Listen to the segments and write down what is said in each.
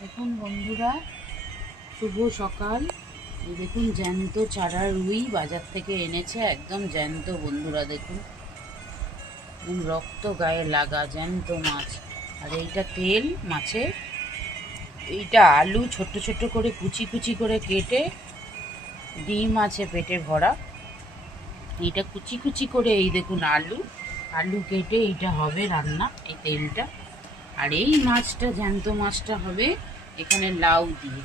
দেখুন বন্ধুরা, শুভ সকাল। এই দেখুন জ্যান্ত চারা রুই বাজার থেকে এনেছে, একদম জ্যান্ত বন্ধুরা। দেখুন একদম রক্ত গায়ে লাগা জ্যান্ত মাছ। আর এইটা তেল মাছের, এইটা আলু ছোট্ট ছোট্ট করে কুচি কুচি করে কেটে, ডিম আছে পেটে ভরা। এইটা কুচি কুচি করে, এই দেখুন আলু আলু কেটে এইটা হবে রান্না, এই তেলটা। আর এই মাছটা, জ্যান্ত মাছটা হবে এখানে লাউ দিয়ে।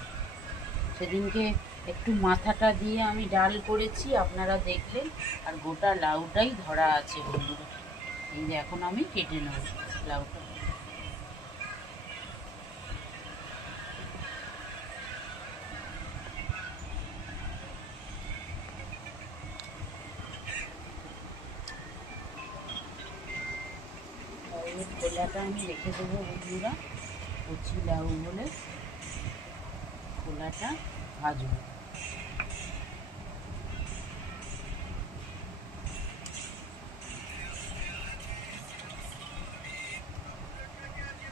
সেদিনকে একটু মাথাটা দিয়ে আমি ডাল করেছি, আপনারা দেখলেন। আর গোটা লাউটাই ধরা আছে বন্ধুরা। এই যে এখন আমি কেটে নেব লাউটা। লাউয়ের খোলাটা আমি রেখে দেবো বন্ধুরা, কচি লাউ বলে খোলাটা ভাজবো।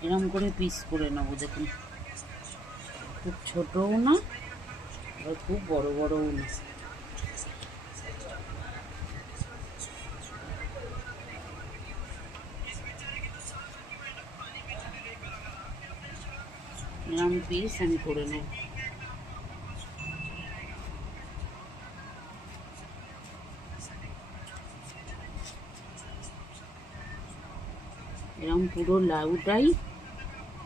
এরম করে পিস করে নেবো। দেখুন খুব ছোটও না, আর খুব বড় বড়ও না। এরম পিস আমি করে নেব। এরম পুরো লাউটাই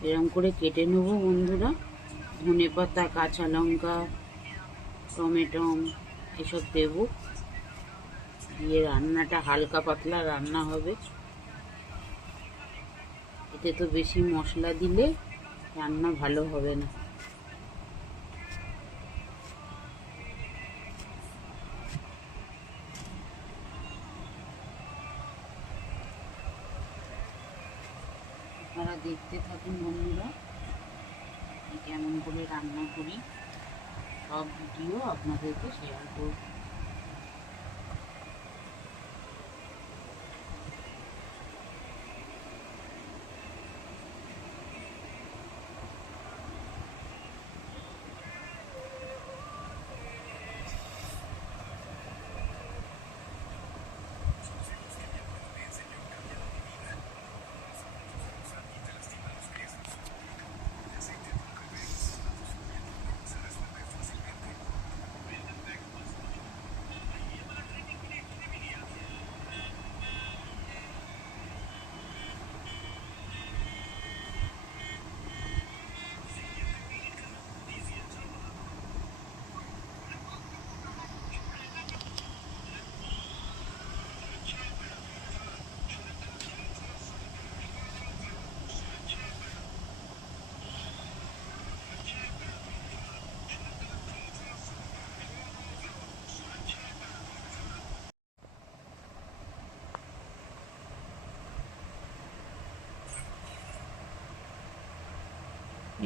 এরম করে কেটে নেব বন্ধুরা। ধনেপাতা, কাঁচা লঙ্কা, টমেটো এসব দেবো, দিয়ে রান্নাটা হালকা পাতলা রান্না হবে। এতে তো বেশি মশলা দিলে রান্না ভালো হবে না। আপনারা দেখতে থাকুন বন্ধুরা, কেমন করে রান্না করি, সব ভিডিও আপনাদেরকে শেয়ার করব।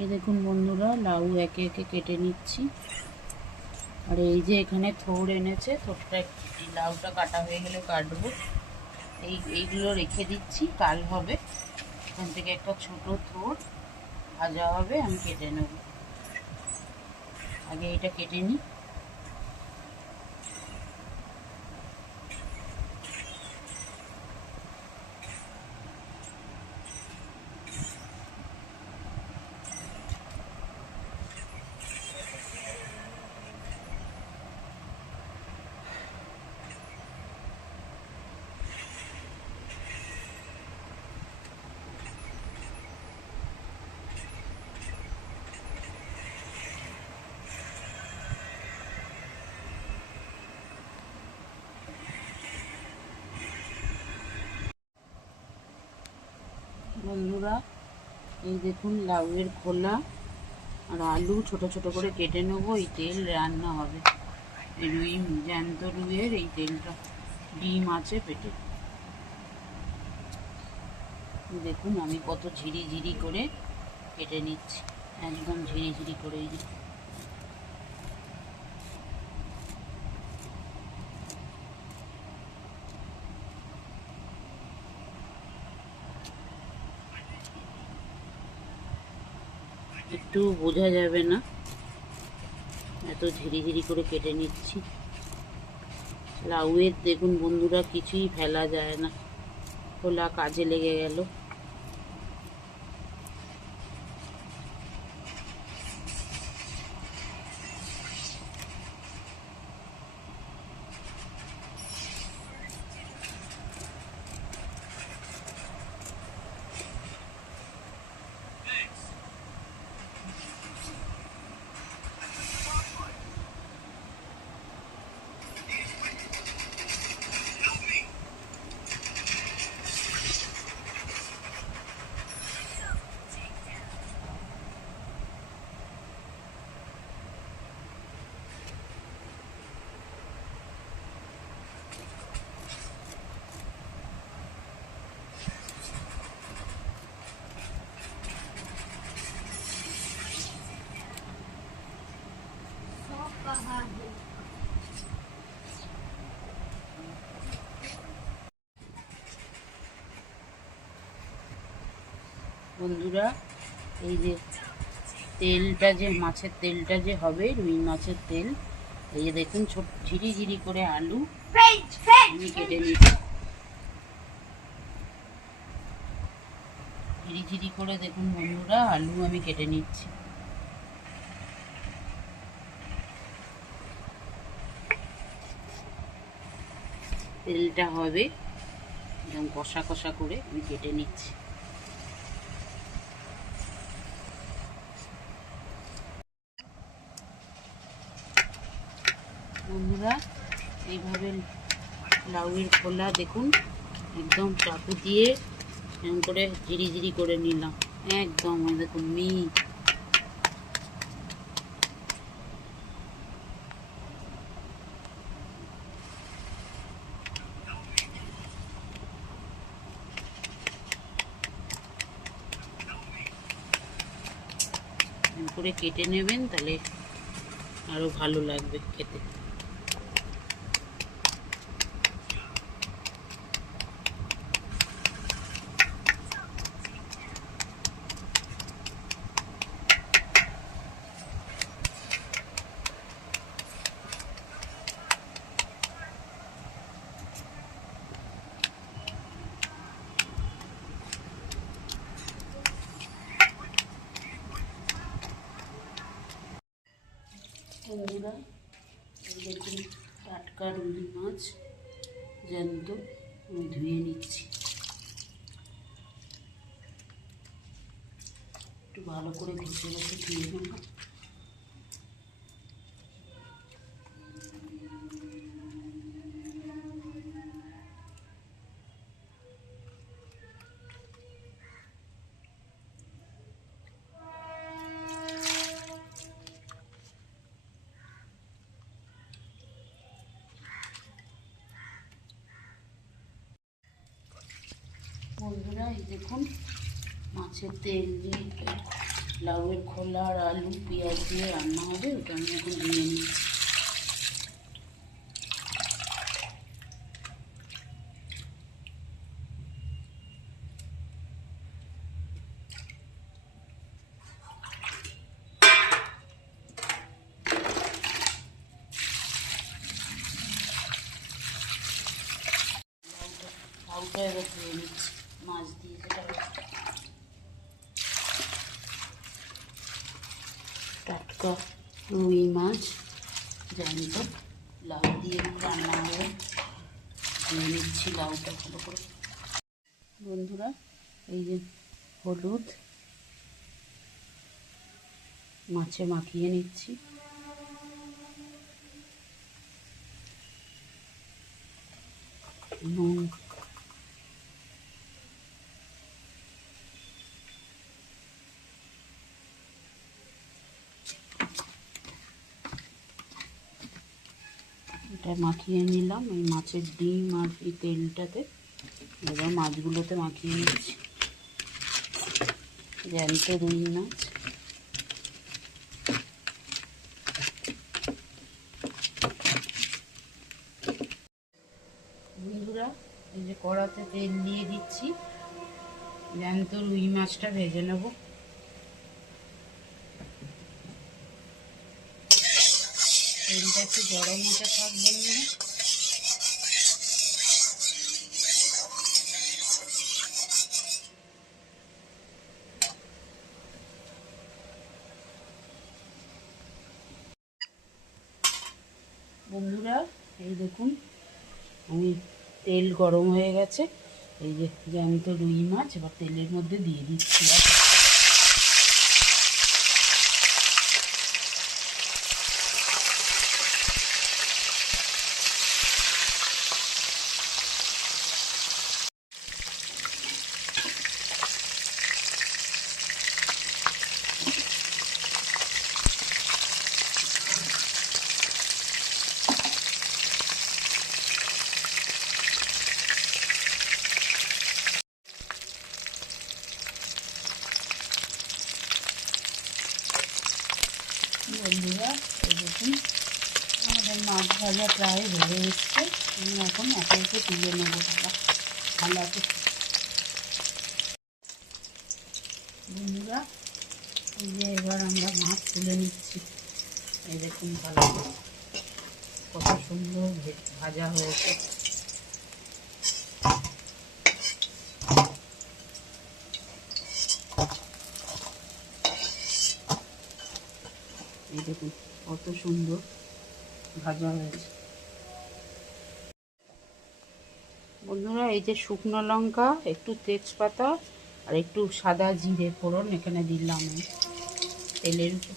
এই দেখুন বন্ধুরা, লাউ একে একে কেটে নিচ্ছি। আর এই যে এখানে থোড় এনেছে, থোড়টা এই লাউটা কাটা হয়ে গেলে কাটবো। এইগুলো রেখে দিচ্ছি, কাল হবে। এখান থেকে একটা ছোট থোড় ভাজা হবে, আমি কেটে নেব। আগে এটা কেটে নিই। বন্ধুরা এই দেখুন লাউয়ের খোলা আর আলু ছোট ছোট করে কেটে নেবো। এই তেল রান্না হবে, এই রুই, জ্যান্ত রুইয়ের এই তেলটা। ডিম আছে পেটে। দেখুন আমি কত ঝিরি ঝিরি করে কেটে নিচ্ছি, একদম ঝিরি ঝিরি করে। এই যে একটু বোঝা যাবে না, এত ঝিরিঝিরি করে কেটে নিচ্ছি। লাউয়ের দেখুন বন্ধুরা কিছুই ফেলা যায় না, খোলা কাজে লেগে গেল। বন্ধুরা এই যে তেলটা, যে মাছের তেলটা যে হবে, রুই মাছের তেল, এই যে দেখুন ছোট ঝিরি ঝিরি করে আলু আমি কেটে নিচ্ছি। ঝিরি ঝিরি করে দেখুন বন্ধুরা আলু আমি কেটে নিচ্ছি। তেলটা হবে একদম কষা কষা করে আমি কেটে নিচ্ছি। বন্ধুরা এইভাবে লাউয়ের খোলা দেখুন একদম চাকু দিয়ে এরকম করে ঝিরি ঝিরি করে নিলাম, একদম দেখুন করে কেটে নেবেন, তাহলে আরো ভালো লাগবে খেতে। বন্ধুরা দেখুন টাটকা রুই মাছ জ্যান্ত আমি ধুয়ে নিচ্ছি, একটু ভালো করে ঘষে ঘষে ধুয়ে নেব। বন্ধুরা এই দেখুন মাছের তেল দিয়ে লাউয়ের খোলা আর আলু পেঁয়াজ দিয়ে রান্না হবে, ওটা আমি এখন ধুয়ে নিচ্ছি। লাউটা এবার ধুয়ে নিচ্ছি মাছ দিয়ে, যেটা টাটকা রুই মাছ জ্যান্ত লাউ দিয়ে রান্না হবে, ধুয়ে নিচ্ছি লাউটা ভালো করে। বন্ধুরা এই যে হলুদ মাছে মাখিয়ে নিচ্ছি, নুন এটা মাখিয়ে নিলাম এই মাছের ডিম আর এই তেলটাতে। এবার মাছগুলোতে মাখিয়ে নিচ্ছি, জ্যান্ত রুই মাছ। বন্ধুরা এই যে কড়াতে তেল দিয়ে দিচ্ছি, জ্যান্ত রুই মাছটা ভেজে নেব। তেলটা একটু গরম হতে থাক বন্ধুরা। বন্ধুরা এই দেখুন আমি তেল গরম হয়ে গেছে, এই যে জ্যান্ত রুই মাছ এবার তেলের মধ্যে দিয়ে দিচ্ছি। বন্ধুরা এই দেখুন আমাদের মাছ ভাজা প্রায় হয়ে এসছে, আমি এখন একে একে তুলে নেবো থালাতে। বন্ধুরা এই যে এবার আমরা মাছ তুলে নিচ্ছি, এই দেখুন ভালো কত সুন্দর ভাজা হয়েছে। এই দেখুন কত সুন্দর ভাজা হয়েছে। বন্ধুরা এই যে শুকনো লঙ্কা, একটু তেজপাতা আর একটু সাদা জিরে ফোড়ন এখানে দিলাম তেলের উপর।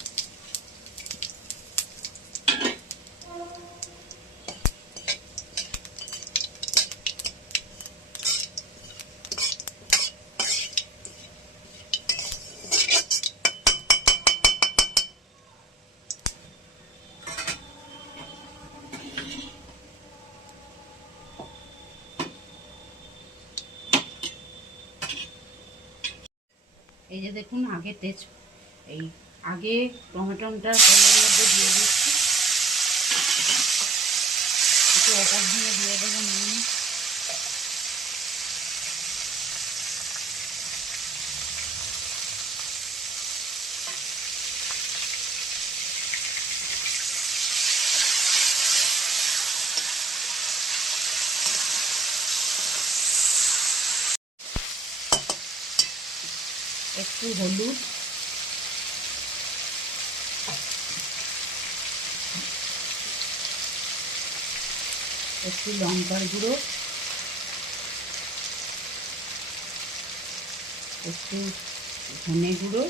এই যে দেখুন আগে টমেটোটা তেলের মধ্যে দিয়ে দিচ্ছি, একটু ওপর দিয়ে দেবো নুন। একটু হলুদ, একটু লঙ্কার গুঁড়ো, একটু ধনে গুঁড়ো,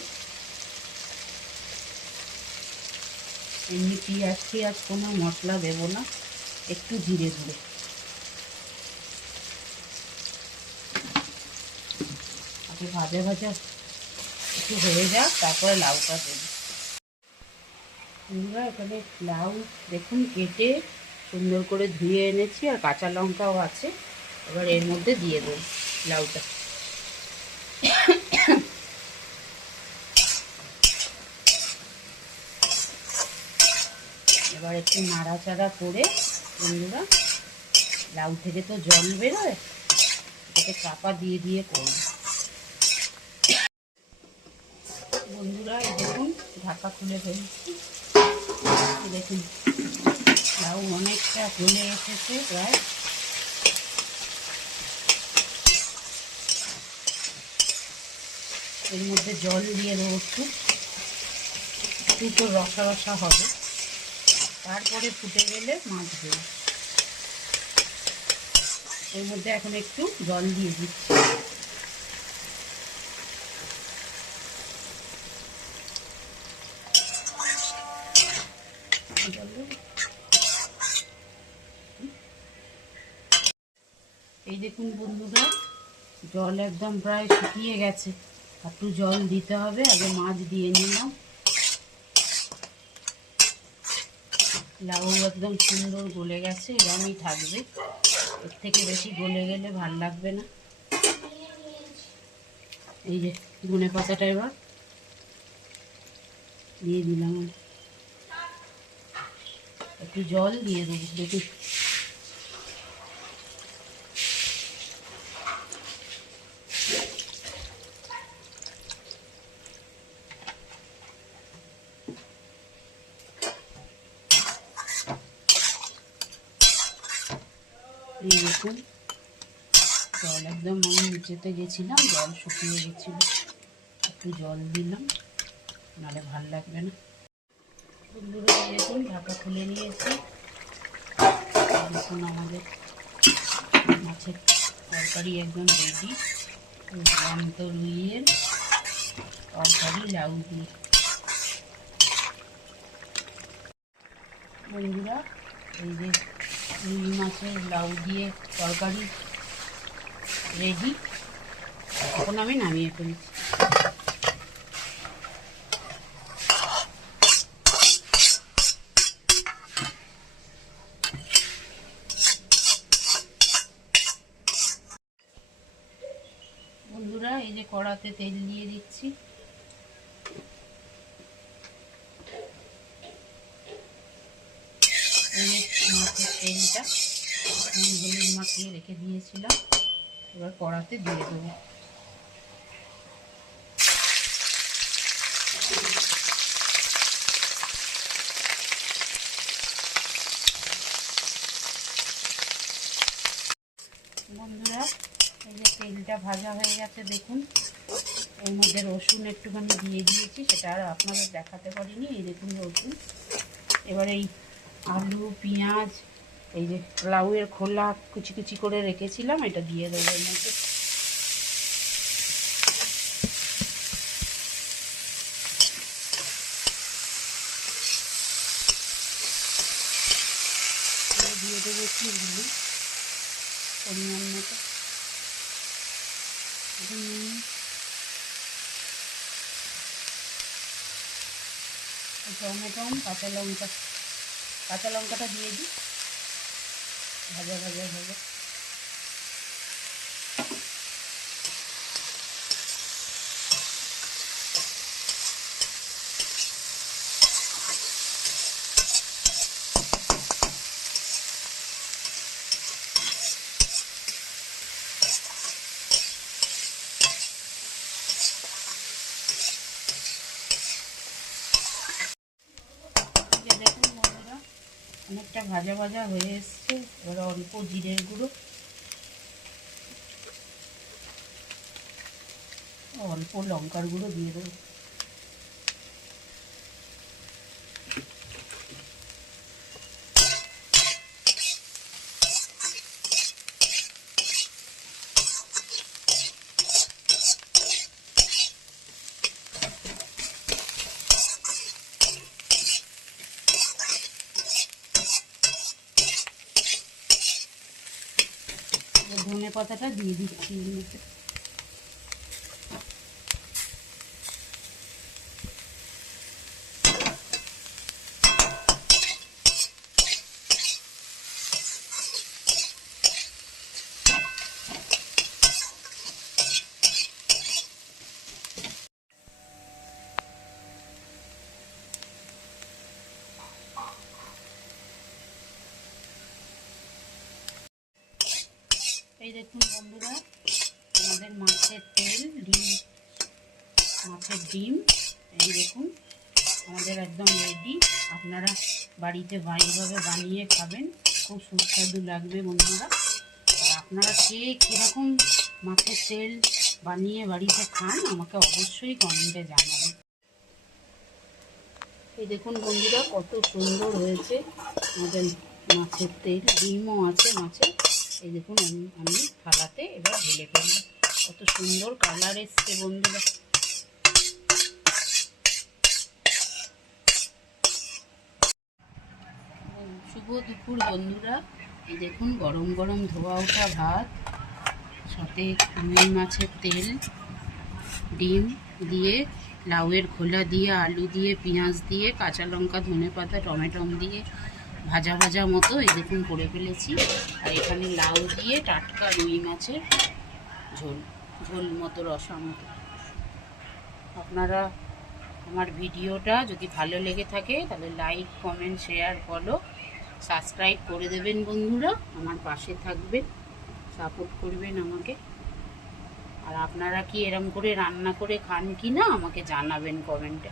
এমনি পেঁয়াজ কোনো মশলা দেবো না, একটু জিরে গুঁড়ো। আগে ভাজা ভাজা একটু হয়ে যাক তারপরে লাউটা দেবো। বন্ধুরা এখানে লাউ দেখুন কেটে সুন্দর করে ধুয়ে এনেছি, আর কাঁচা লঙ্কাও আছে, এবার এর মধ্যে দিয়ে দেবো লাউটা। এবার একটু নাড়াচাড়া করে বন্ধুরা, লাউ থেকে তো জল বেরোয়, এটাকে চাপা দিয়ে দিয়ে করব। বন্ধুরা এই দেখুন ঢাকা খুলে ফেলছি, দেখুন লাউ অনেকটা গলে এসেছে প্রায়। এর মধ্যে জল দিয়ে দেবো একটু তো রসা রসা হবে, তারপরে ফুটে গেলে মাছ দেবো। এর মধ্যে এখন একটু জল দিয়ে দিচ্ছি। এই দেখুন বন্ধুরা জল একদম প্রায় শুকিয়ে গেছে, একটু জল দিতে হবে। আগে মাছ দিয়ে নিলাম, লাউ একদম সুন্দর গলে গেছে, এরকমই থাকবে, এর থেকে বেশি গলে গেলে ভাল লাগবে না। এই যে ধনে পাতাটা এবার দিয়ে দিলাম, একটু জল দিয়ে দেবো দেখুন। এই দেখুন জল একদম আমি নিচেতে গেছিলাম, জল শুকিয়ে গেছিল, একটু জল দিলাম, নাহলে ভাল লাগবে না। বন্ধুরা দেখুন ঢাকা খুলে নিয়েছি। দেখুন আমাদের মাছের তরকারি একদম রেডি। জ্যান্ত রুইয়ের তরকারি লাউ দিয়ে। বন্ধুরা এই যে রুই মাছের লাউ দিয়ে তরকারি রেডি। এখন আমি নামিয়ে ফেলছি। বন্ধুরা এই যে কড়াতে তেল দিয়ে দিচ্ছি। এই যে মাছের তেলটা হলুদ মাখিয়ে রেখে দিয়েছিলাম, এবার কড়াতে দিয়ে দেবো। বন্ধুরা এই যে তেলটা ভাজা হয়ে গেছে দেখুন, এর মধ্যে রসুন একটুখানি দিয়ে দিয়েছি, সেটা আর আপনাদের দেখাতে পারিনি। এই দেখুন রসুন। এবার এই আলু পেঁয়াজ এই যে লাউয়ের খোলা কুচি কুচি করে রেখেছিলাম, এটা দিয়ে দেবো এর মধ্যে। দিয়ে দেবো চিংড়ি পরিমাণ মতো, টমেটো কাঁচা লঙ্কাটা দিয়ে দিই, ভাজা ভাজা ভাজা। দেখুন বন্ধুরা অনেকটা ভাজা ভাজা হয়ে এসছে। এবার অল্প জিরের গুঁড়ো, অল্প লঙ্কার গুঁড়ো দিয়ে দেবো। ধনে পাতাটা দিয়ে দিচ্ছি এর মধ্যে। এই দেখুন বন্ধুরা আমাদের মাছের তেল মাছের ডিম এই দেখুন আমাদের একদম রেডি। আপনারা বাড়িতে এইভাবে বানিয়ে খাবেন, খুব সুস্বাদু লাগবে বন্ধুরা। আর আপনারা কীরকম মাছের তেল বানিয়ে বাড়িতে খান আমাকে অবশ্যই কমেন্টে জানাবেন। এই দেখুন বন্ধুরা কত সুন্দর হয়েছে আমাদের মাছের তেল, ডিমও আছে মাছের। এই দেখুন আমি থালাতে এবার ঢেলে ফেলব, কত সুন্দর কালার এসছে বন্ধুরা। শুভ দুপুর বন্ধুরা। এই দেখুন গরম গরম ধোয়া ওঠা ভাত, সাথে রুই মাছের তেল, ডিম দিয়ে, লাউয়ের খোলা দিয়ে, আলু দিয়ে, পেঁয়াজ দিয়ে, কাঁচা লঙ্কা, ধনেপাতা, টমেটো দিয়ে ভাজা ভাজা মতো এই দেখুন করে ফেলেছি। আর এখানে লাউ দিয়ে টাটকা রুই মাছের ঝোল মতো রসা মতো। আপনারা আমার ভিডিওটা যদি ভালো লেগে থাকে তাহলে like comment share follow subscribe করে দেবেন বন্ধুরা, আমার পাশে থাকবেন, সাপোর্ট করবেন আমাকে। আর আপনারা কি এরম করে রান্না করে খান কি না আমাকে জানাবেন কমেন্টে।